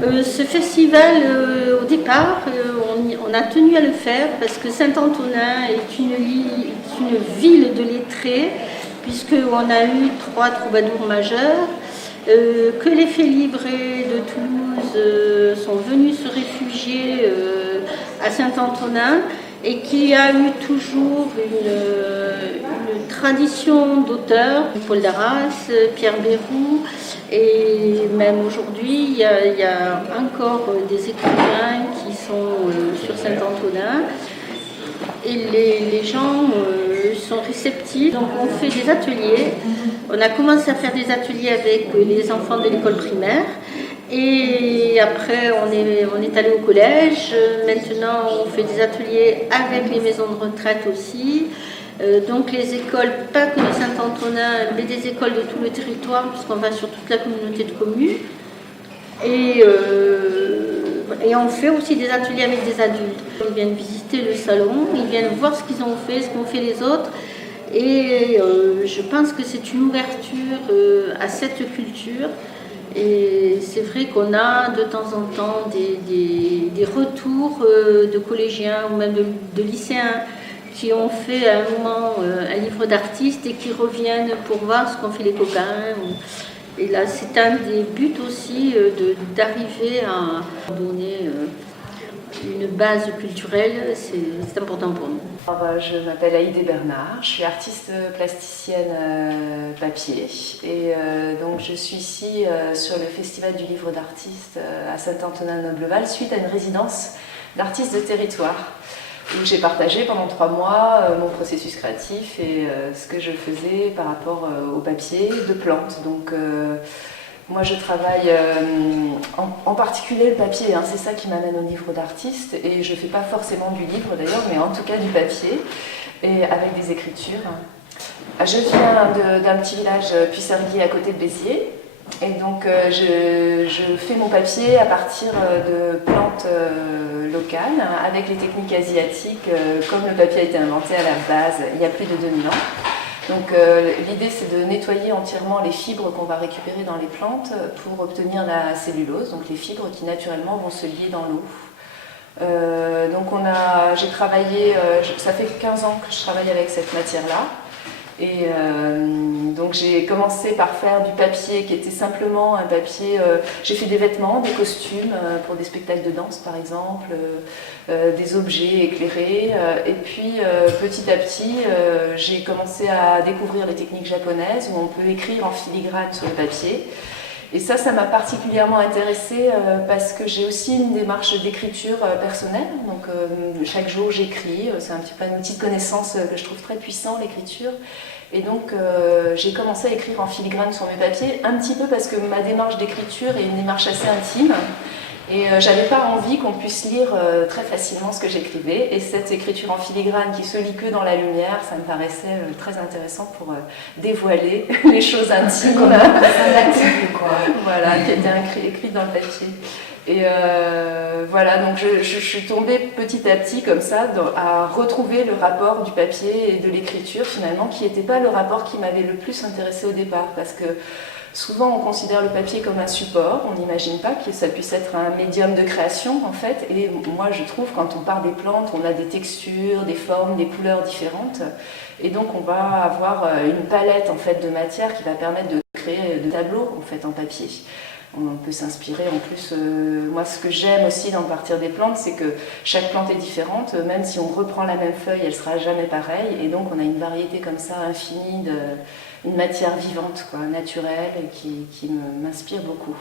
Ce festival, au départ, on a tenu à le faire parce que Saint-Antonin est une ville de lettrés, puisqu'on a eu 3 troubadours majeurs, que les Félibrés de Toulouse sont venus se réfugier à Saint-Antonin et qu'il y a eu toujours une tradition d'auteurs, Paul Darras, Pierre Bérou, et même aujourd'hui, il y a encore des écrivains qui sont sur Saint-Antonin. Et les gens sont réceptifs, donc on fait des ateliers. On a commencé à faire des ateliers avec les enfants de l'école primaire. Et après, on est allé au collège. Maintenant, on fait des ateliers avec les maisons de retraite aussi. Donc les écoles, pas que de Saint-Antonin, mais des écoles de tout le territoire, puisqu'on va sur toute la communauté de communes. Et on fait aussi des ateliers avec des adultes. Ils viennent visiter le salon, ils viennent voir ce qu'ils ont fait, ce qu'ont fait les autres. Et je pense que c'est une ouverture à cette culture. Et c'est vrai qu'on a de temps en temps des retours de collégiens ou même de lycéens qui ont fait à un moment un livre d'artistes et qui reviennent pour voir ce qu'ont fait les copains. Et là, c'est un des buts aussi d'arriver à donner une base culturelle, c'est important pour nous. Alors, je m'appelle Haïdé Bernard, je suis artiste plasticienne papier et donc je suis ici sur le Festival du livre d'artistes à Saint-Antonin-Nobleval suite à une résidence d'artistes de territoire où j'ai partagé pendant 3 mois mon processus créatif et ce que je faisais par rapport au papier de plantes. Donc, moi je travaille en particulier le papier, hein, c'est ça qui m'amène au livre d'artiste et je ne fais pas forcément du livre d'ailleurs, mais en tout cas du papier et avec des écritures. Je viens d'un petit village Puisserguier à côté de Béziers et donc je fais mon papier à partir de plantes locales avec les techniques asiatiques comme le papier a été inventé à la base il y a plus de 2000 ans. Donc l'idée c'est de nettoyer entièrement les fibres qu'on va récupérer dans les plantes pour obtenir la cellulose, donc les fibres qui naturellement vont se lier dans l'eau. Donc j'ai travaillé, ça fait 15 ans que je travaille avec cette matière-là. Et donc j'ai commencé par faire du papier qui était simplement un papier, j'ai fait des vêtements, des costumes pour des spectacles de danse par exemple, des objets éclairés et puis petit à petit j'ai commencé à découvrir les techniques japonaises où on peut écrire en filigrane sur le papier. Et ça m'a particulièrement intéressée parce que j'ai aussi une démarche d'écriture personnelle. Donc chaque jour j'écris, c'est un petit peu un outil de connaissance que je trouve très puissant, l'écriture. Et donc j'ai commencé à écrire en filigrane sur mes papiers, un petit peu parce que ma démarche d'écriture est une démarche assez intime. Et j'avais pas envie qu'on puisse lire très facilement ce que j'écrivais. Et cette écriture en filigrane qui se lit que dans la lumière, ça me paraissait très intéressant pour dévoiler les choses intimes. Comme un article, quoi. Voilà, qui était écrit dans le papier. Et voilà, donc je suis tombée petit à petit comme ça à retrouver le rapport du papier et de l'écriture finalement, qui n'était pas le rapport qui m'avait le plus intéressée au départ. Parce que souvent, on considère le papier comme un support, on n'imagine pas que ça puisse être un médium de création en fait. Et moi, je trouve, quand on part des plantes, on a des textures, des formes, des couleurs différentes. Et donc, on va avoir une palette en fait de matières qui va permettre de créer des tableaux en fait en papier. On peut s'inspirer en plus. Moi, ce que j'aime aussi dans partir des plantes, c'est que chaque plante est différente. Même si on reprend la même feuille, elle ne sera jamais pareille. Et donc, on a une variété comme ça infinie, une matière vivante, quoi, naturelle, et qui m'inspire beaucoup.